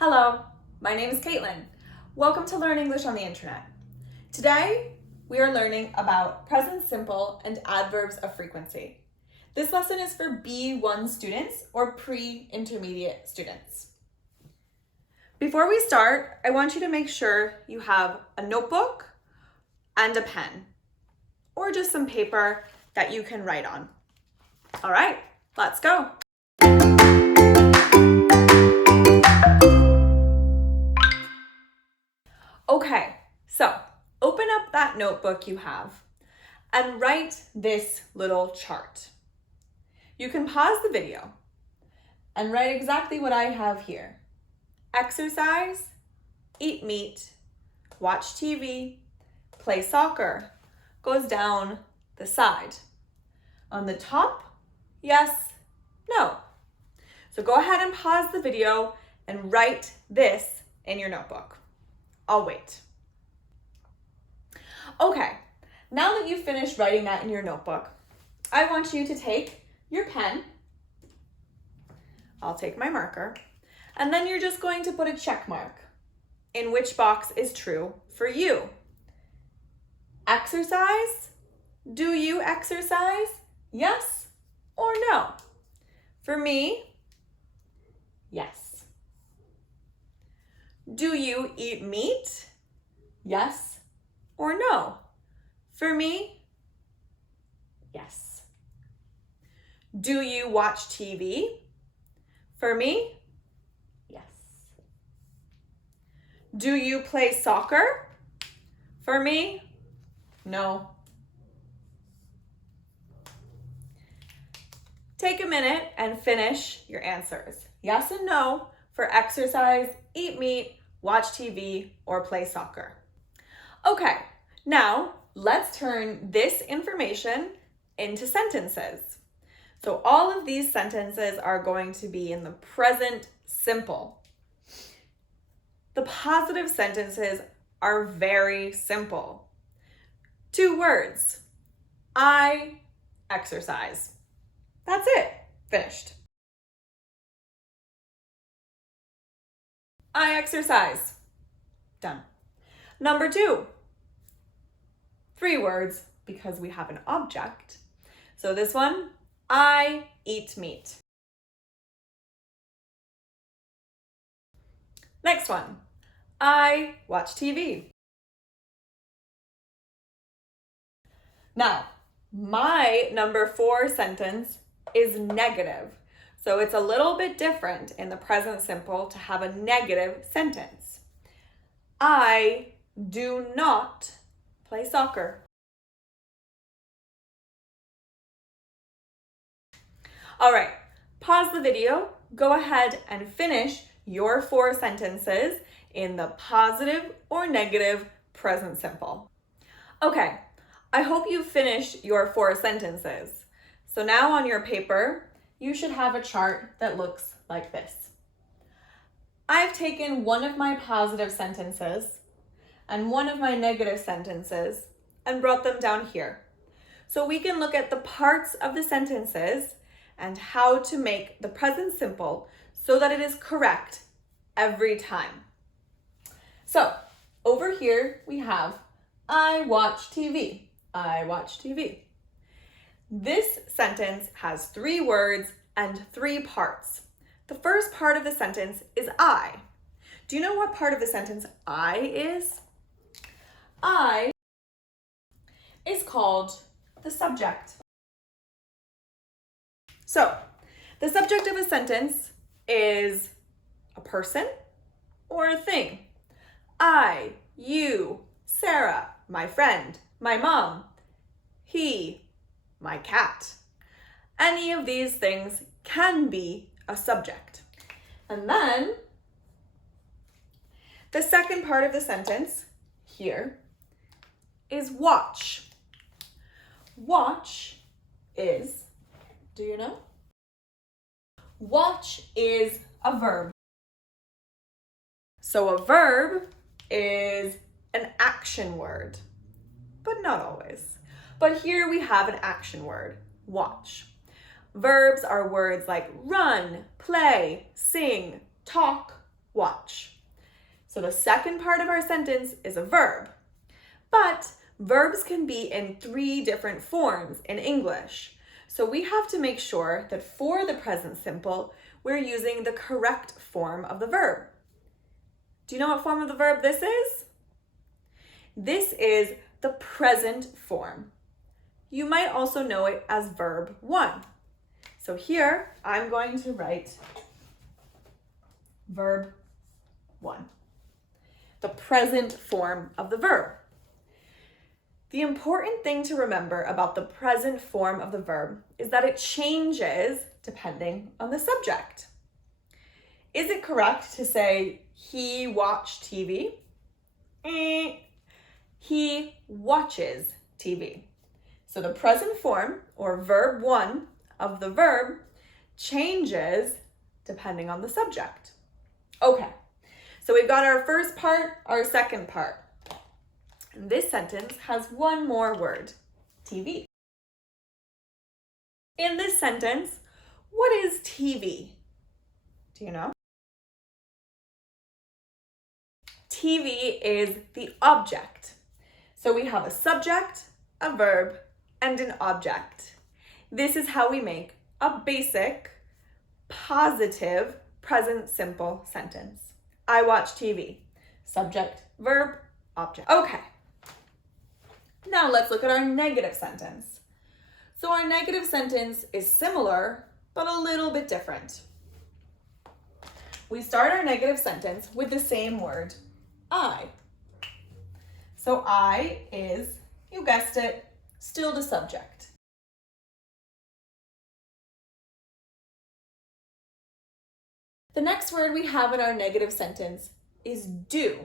Hello, my name is Caitlin. Welcome to Learn English on the Internet. Today, we are learning about present simple and adverbs of frequency. This lesson is for B1 students or pre-intermediate students. Before we start, I want you to make sure you have a notebook and a pen, or just some paper that you can write on. All right, let's go. Okay, so open up that notebook you have and write this little chart. You can pause the video and write exactly what I have here. Exercise, eat meat, watch TV, play soccer, goes down the side. On the top, yes, no. So go ahead and pause the video and write this in your notebook. I'll wait. Okay, now that you've finished writing that in your notebook, I want you to take your pen, I'll take my marker, and then you're just going to put a check mark in which box is true for you. Exercise? Do you exercise? Yes or no? For me, yes. Do you eat meat? Yes or no? For me, yes. Do you watch TV? For me, yes. Do you play soccer? For me, no. Take a minute and finish your answers. Yes and no for exercise, eat meat, watch TV, or play soccer. Okay, now let's turn this information into sentences. So all of these sentences are going to be in the present simple. The positive sentences are very simple. 2 words. I exercise. That's it. Finished. I exercise. Done. Number 2. 3 words because we have an object. So this one, I eat meat. Next one, I watch TV. Now, my number 4 sentence is negative. So it's a little bit different in the present simple to have a negative sentence. I do not play soccer. All right, pause the video, go ahead and finish your 4 sentences in the positive or negative present simple. Okay, I hope you finished your 4 sentences. So now on your paper, you should have a chart that looks like this. I've taken one of my positive sentences and one of my negative sentences and brought them down here. So we can look at the parts of the sentences and how to make the present simple so that it is correct every time. So over here we have I watch TV. I watch TV. This sentence has 3 words and 3 parts. The first part of the sentence is I. Do you know what part of the sentence I is? I is called the subject. So, the subject of a sentence is a person or a thing. I, you, Sarah, my friend, my mom, he, my cat. Any of these things can be a subject. And then the second part of the sentence here is watch. Watch is, do you know? Watch is a verb. So a verb is an action word, but not always. But here we have an action word, watch. Verbs are words like run, play, sing, talk, watch. So the second part of our sentence is a verb, but verbs can be in 3 different forms in English. So we have to make sure that for the present simple, we're using the correct form of the verb. Do you know what form of the verb this is? This is the present form. You might also know it as verb 1. So here, I'm going to write verb 1, the present form of the verb. The important thing to remember about the present form of the verb is that it changes depending on the subject. Is it correct to say, he watched TV? He watches TV. So the present form, or verb 1 of the verb, changes depending on the subject. Okay, so we've got our first part, our second part. This sentence has one more word, TV. In this sentence, what is TV? Do you know? TV is the object. So we have a subject, a verb, and an object. This is how we make a basic, positive, present simple sentence. I watch TV. Subject, verb, object. Okay. Now let's look at our negative sentence. So our negative sentence is similar, but a little bit different. We start our negative sentence with the same word, I. So I is, you guessed it, still the subject. The next word we have in our negative sentence is do.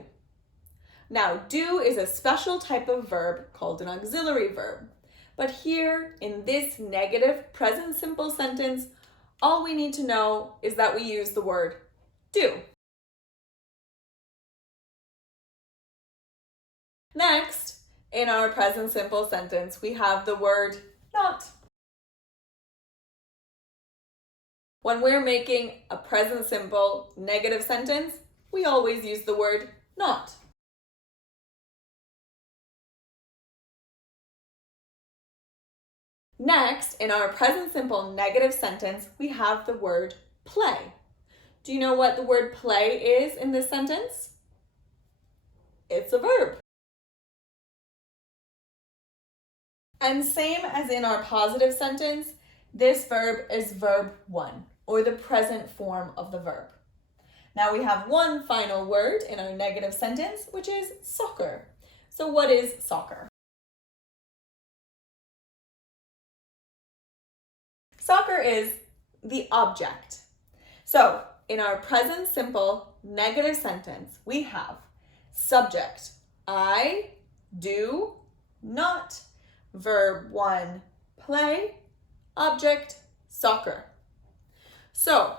Now, do is a special type of verb called an auxiliary verb. But here, in this negative present simple sentence, all we need to know is that we use the word do. Next, in our present simple sentence, we have the word not. When we're making a present simple negative sentence, we always use the word not. Next, in our present simple negative sentence, we have the word play. Do you know what the word play is in this sentence? It's a verb. And same as in our positive sentence, this verb is verb 1, or the present form of the verb. Now we have one final word in our negative sentence, which is soccer. So what is soccer? Soccer is the object. So in our present simple negative sentence, we have subject, I, do, not, verb 1, play, object, soccer. So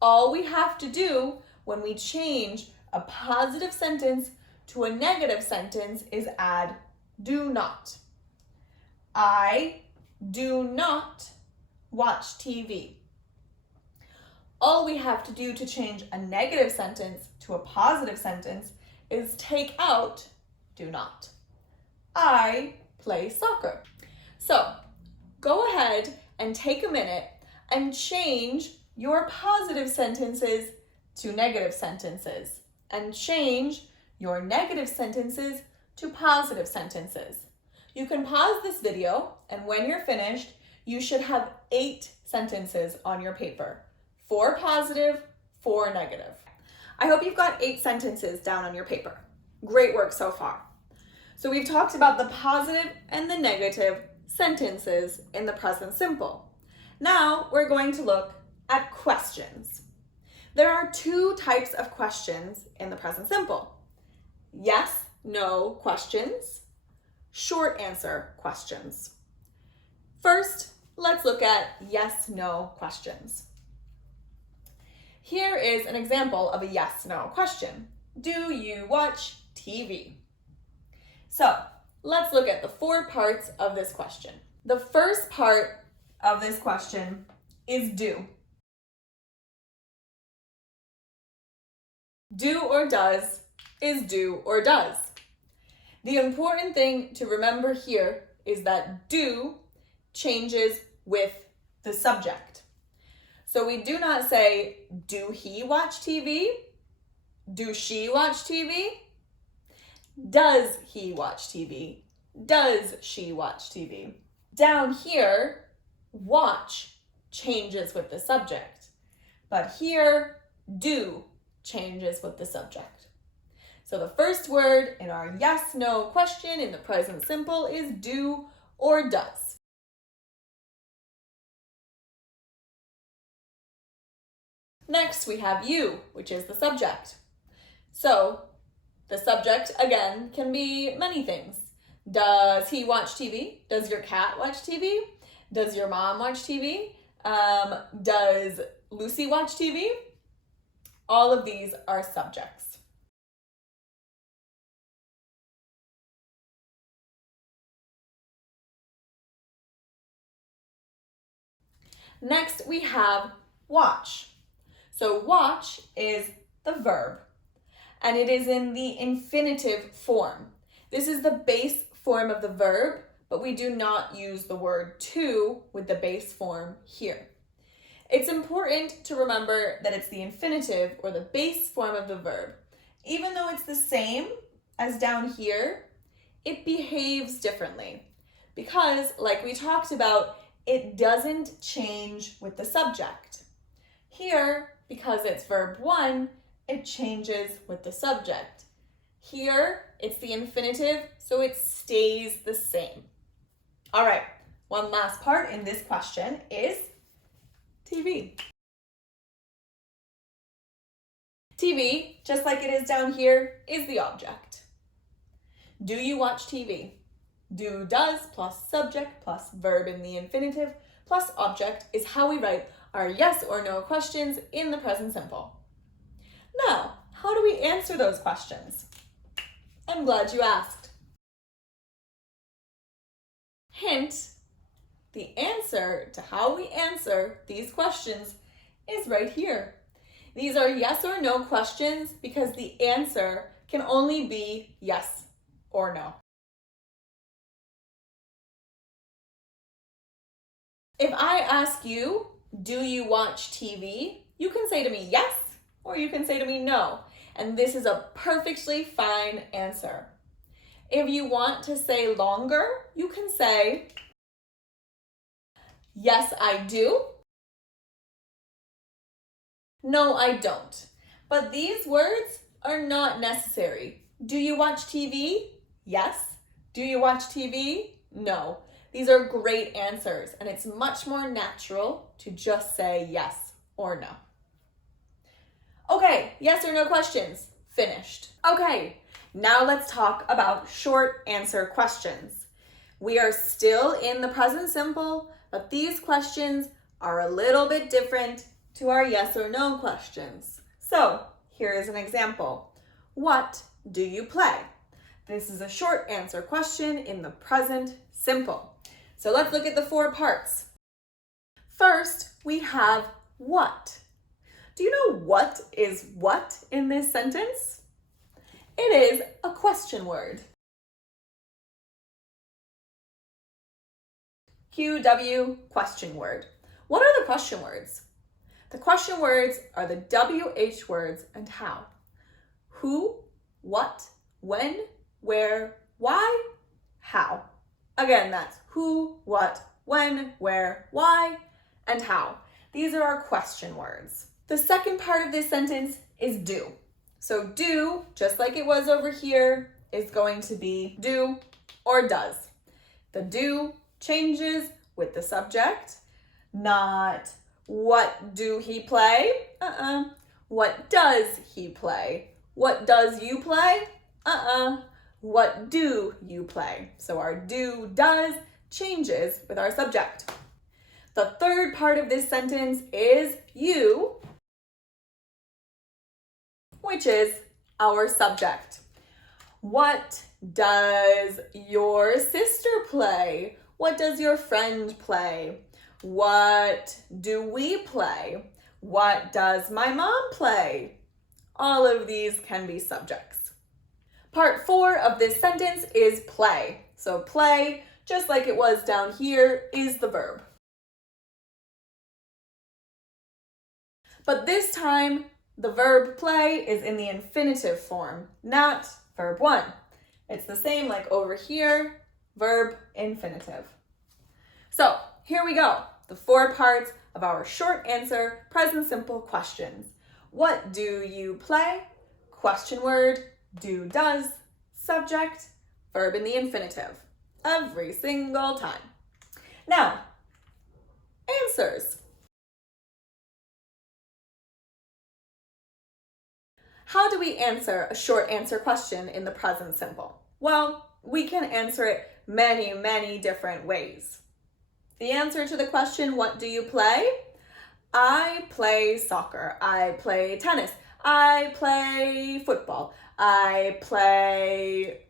all we have to do when we change a positive sentence to a negative sentence is add do not. I do not watch TV. All we have to do to change a negative sentence to a positive sentence is take out do not. I play soccer. So go ahead and take a minute and change your positive sentences to negative sentences, and change your negative sentences to positive sentences. You can pause this video, and when you're finished, you should have 8 sentences on your paper. 4 positive, 4 negative. I hope you've got 8 sentences down on your paper. Great work so far. So we've talked about the positive and the negative sentences in the present simple. Now we're going to look at questions. There are 2 types of questions in the present simple. Yes, no questions, short answer questions. First, let's look at yes, no questions. Here is an example of a yes, no question. Do you watch TV? So let's look at the 4 parts of this question. The first part of this question is do. Do or does is do or does. The important thing to remember here is that do changes with the subject. So we do not say, do he watch TV? Do she watch TV? Does he watch TV? Does she watch TV? Down here, watch changes with the subject. But here, do changes with the subject. So the first word in our yes-no question in the present simple is do or does. Next, we have you, which is the subject. So the subject, again, can be many things. Does he watch TV? Does your cat watch TV? Does your mom watch TV? Does Lucy watch TV? All of these are subjects. Next, we have watch. So watch is the verb, and it is in the infinitive form. This is the base form of the verb, but we do not use the word to with the base form here. It's important to remember that it's the infinitive or the base form of the verb. Even though it's the same as down here, it behaves differently because, like we talked about, it doesn't change with the subject. Here, because it's verb 1, it changes with the subject. Here, it's the infinitive, so it stays the same. All right, one last part in this question is TV. TV, just like it is down here, is the object. Do you watch TV? Do, does, plus subject, plus verb in the infinitive, plus object is how we write our yes or no questions in the present simple. Now, how do we answer those questions? I'm glad you asked. Hint, the answer to how we answer these questions is right here. These are yes or no questions because the answer can only be yes or no. If I ask you, do you watch TV? You can say to me yes, or you can say to me no. And this is a perfectly fine answer. If you want to say longer, you can say, yes, I do. No, I don't. But these words are not necessary. Do you watch TV? Yes. Do you watch TV? No. These are great answers, and it's much more natural to just say yes or no. Okay, yes or no questions. Finished. Okay, now let's talk about short answer questions. We are still in the present simple, but these questions are a little bit different to our yes or no questions. So here is an example. What do you play? This is a short answer question in the present simple. So let's look at the 4 parts. First, we have what. Do you know what is what in this sentence? It is a question word. QW, question word. What are the question words? The question words are the WH words and how. Who, what, when, where, why, how. Again, that's who, what, when, where, why, and how. These are our question words. The second part of this sentence is do. So do, just like it was over here, is going to be do or does. The do changes with the subject, not what do he play? What does he play? What does you play? What do you play? So our do, does changes with our subject. The third part of this sentence is you, which is our subject. What does your sister play? What does your friend play? What do we play? What does my mom play? all of these can be subjects. Part 4 of this sentence is play. So play, just like it was down here, is the verb. But this time, the verb play is in the infinitive form, not verb 1. It's the same like over here, verb infinitive. So here we go, the 4 parts of our short answer present simple questions. What do you play? Question word, do, does, subject, verb in the infinitive, every single time. Now, answers. How do we answer a short answer question in the present simple? Well, we can answer it many, many different ways. The answer to the question, what do you play? I play soccer. I play tennis. I play football. I play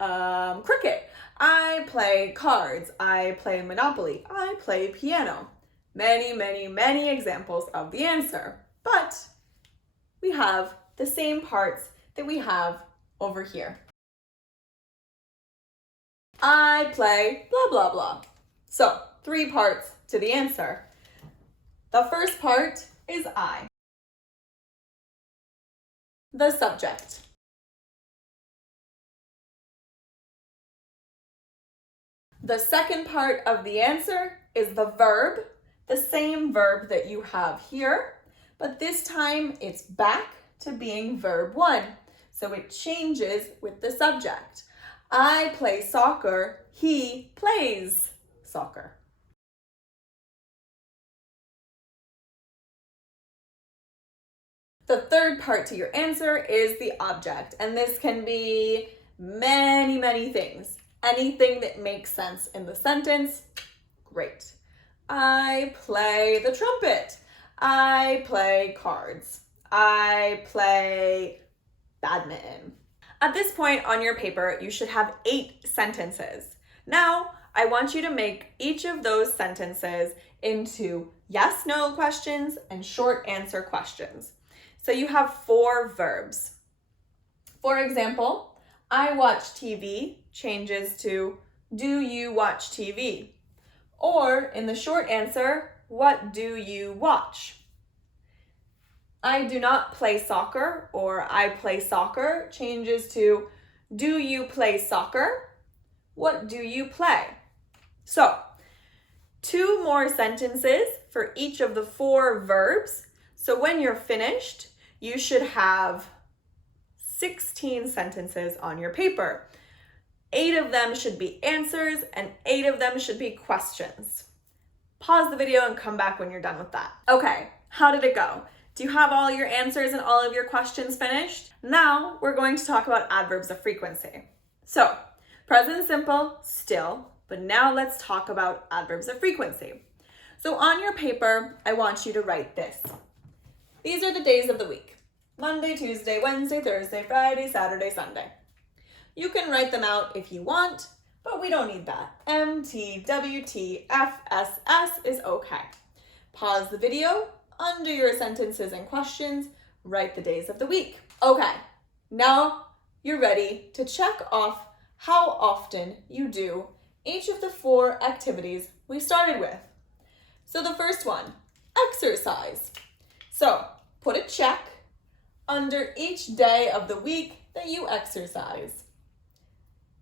cricket. I play cards. I play Monopoly. I play piano. Many, many, many examples of the answer. But we have the same parts that we have over here. I play blah, blah, blah. So 3 parts to the answer. The first part is I. The subject. The second part of the answer is the verb, the same verb that you have here, but this time it's back to being verb 1. So it changes with the subject. I play soccer, he plays soccer. The third part to your answer is the object, and this can be many, many things. Anything that makes sense in the sentence, great. I play the trumpet. I play cards. I play badminton. At this point on your paper, you should have 8 sentences. Now, I want you to make each of those sentences into yes/no questions and short answer questions. So you have 4 verbs. For example, I watch TV changes to do you watch TV? Or in the short answer, what do you watch? I do not play soccer or I play soccer changes to do you play soccer? What do you play? So 2 more sentences for each of the 4 verbs. So when you're finished, you should have 16 sentences on your paper. 8 of them should be answers and 8 of them should be questions. Pause the video and come back when you're done with that. Okay, how did it go? Do you have all your answers and all of your questions finished? Now we're going to talk about adverbs of frequency. So, present simple, still, but now let's talk about adverbs of frequency. So on your paper, I want you to write this. These are the days of the week. Monday, Tuesday, Wednesday, Thursday, Friday, Saturday, Sunday. You can write them out if you want, but we don't need that. M, T, W, T, F, S, S is okay. Pause the video. Under your sentences and questions, write the days of the week. Okay, now you're ready to check off how often you do each of the 4 activities we started with. So the first one, exercise. So put a check under each day of the week that you exercise.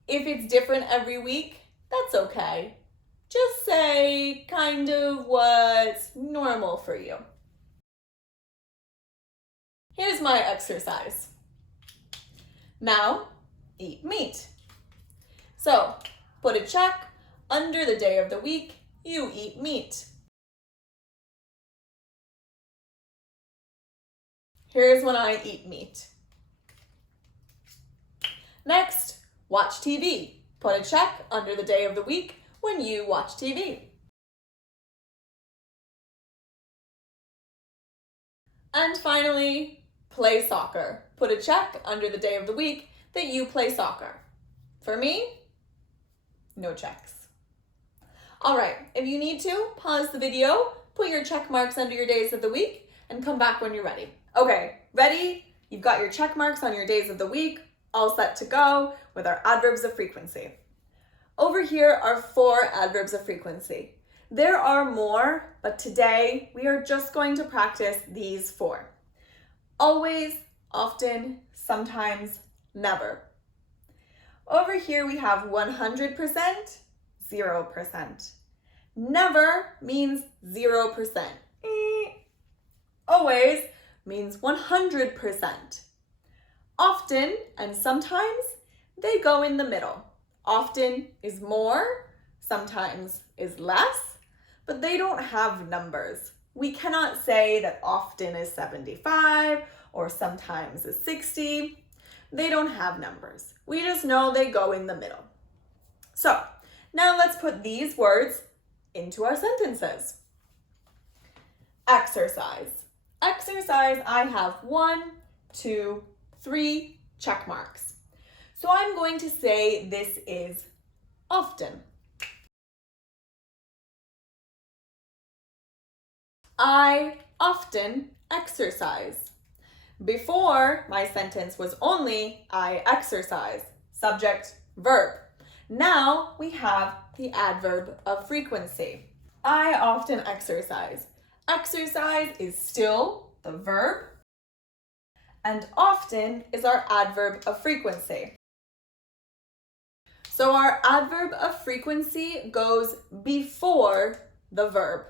If it's different every week, that's okay. Just say kind of what's normal for you. Here's my exercise. Now, eat meat. So, put a check under the day of the week you eat meat. Here's when I eat meat. Next, watch TV. Put a check under the day of the week when you watch TV. And finally, play soccer. Put a check under the day of the week that you play soccer. For me, no checks. All right, if you need to, pause the video, put your check marks under your days of the week, and come back when you're ready. Okay, ready? You've got your check marks on your days of the week, all set to go with our adverbs of frequency. Over here are 4 adverbs of frequency. There are more, but today we are just going to practice these 4. Always, often, sometimes, never. Over here we have 100%, 0%. Never means 0%. Always means 100%. Often and sometimes, they go in the middle. Often is more, sometimes is less, but they don't have numbers. We cannot say that often is 75 or sometimes is 60. They don't have numbers. We just know they go in the middle. So now let's put these words into our sentences. Exercise. Exercise, I have 1, 2, 3 check marks. So I'm going to say this is often. I often exercise. Before, my sentence was only I exercise, subject, verb. Now we have the adverb of frequency. I often exercise. Exercise is still the verb, and often is our adverb of frequency. So our adverb of frequency goes before the verb.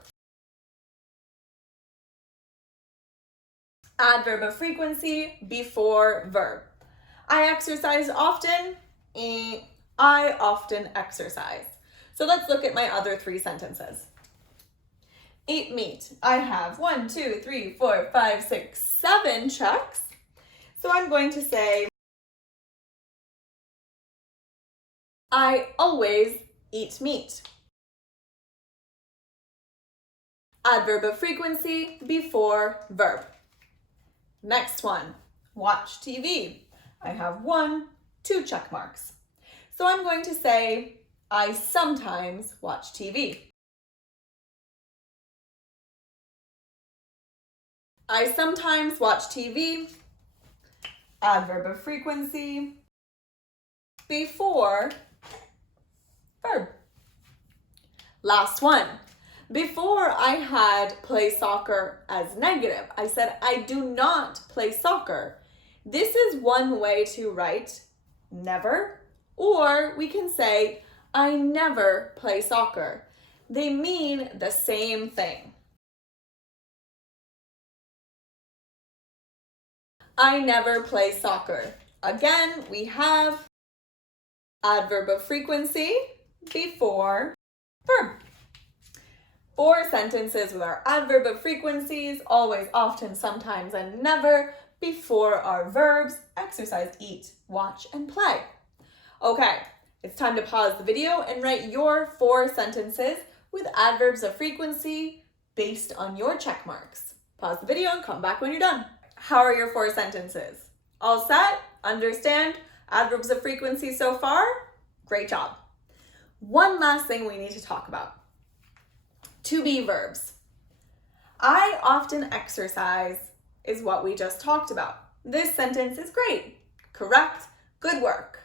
Adverb of frequency before verb. I exercise often. I often exercise. So let's look at my other 3 sentences. Eat meat. I have 1, 2, 3, 4, 5, 6, 7 checks. So I'm going to say, I always eat meat. Adverb of frequency before verb. Next one, watch TV. I have 1, 2 check marks. So I'm going to say, I sometimes watch TV. I sometimes watch TV. Adverb of frequency before verb. Last one. Before I had play soccer as negative, I said I do not play soccer. This is one way to write never, or we can say I never play soccer. They mean the same thing. I never play soccer. Again, we have adverb of frequency before verb. 4 sentences with our adverb of frequencies, always, often, sometimes, and never, before our verbs, exercise, eat, watch, and play. Okay, it's time to pause the video and write your 4 sentences with adverbs of frequency based on your check marks. Pause the video and come back when you're done. How are your 4 sentences? All set? Understand adverbs of frequency so far? Great job. One last thing we need to talk about. To be verbs. I often exercise is what we just talked about. This sentence is great. Correct. Good work.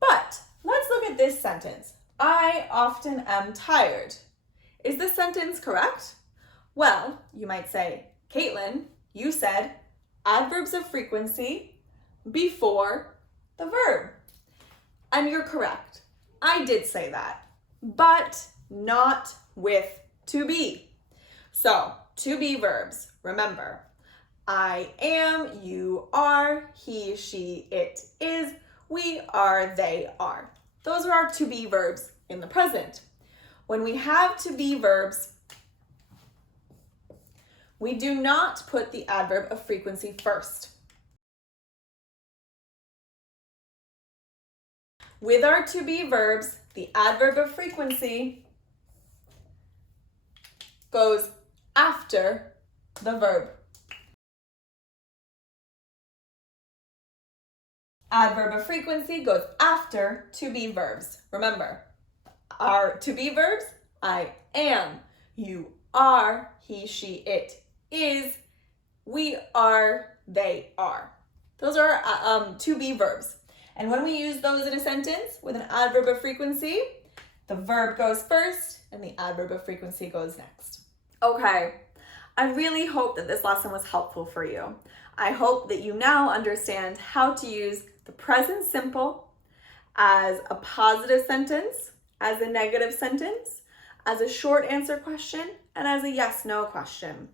But let's look at this sentence. I often am tired. Is this sentence correct? Well, you might say, Caitlin, you said adverbs of frequency before the verb. And you're correct. I did say that, but not with to be. So, to be verbs, remember, I am, you are, he, she, it is, we are, they are. Those are our to be verbs in the present. When we have to be verbs, we do not put the adverb of frequency first. With our to be verbs, the adverb of frequency goes after the verb. Adverb of frequency goes after to be verbs. Remember, our to be verbs, I am, you are, he, she, it is, we are, they are. Those are to-be verbs. And when we use those in a sentence with an adverb of frequency, the verb goes first and the adverb of frequency goes next. Okay, I really hope that this lesson was helpful for you. I hope that you now understand how to use the present simple as a positive sentence, as a negative sentence, as a short answer question, and as a yes/no question.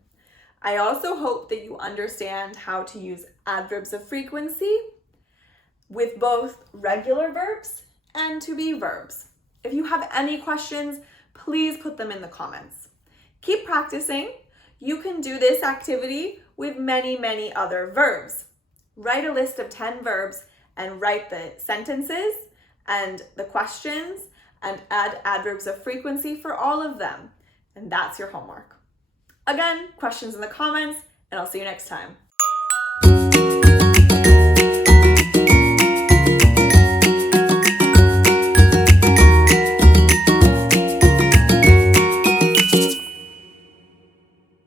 I also hope that you understand how to use adverbs of frequency with both regular verbs and to-be verbs. If you have any questions, please put them in the comments. Keep practicing. You can do this activity with many, many other verbs. Write a list of 10 verbs and write the sentences and the questions and add adverbs of frequency for all of them. And that's your homework. Again, questions in the comments, and I'll see you next time.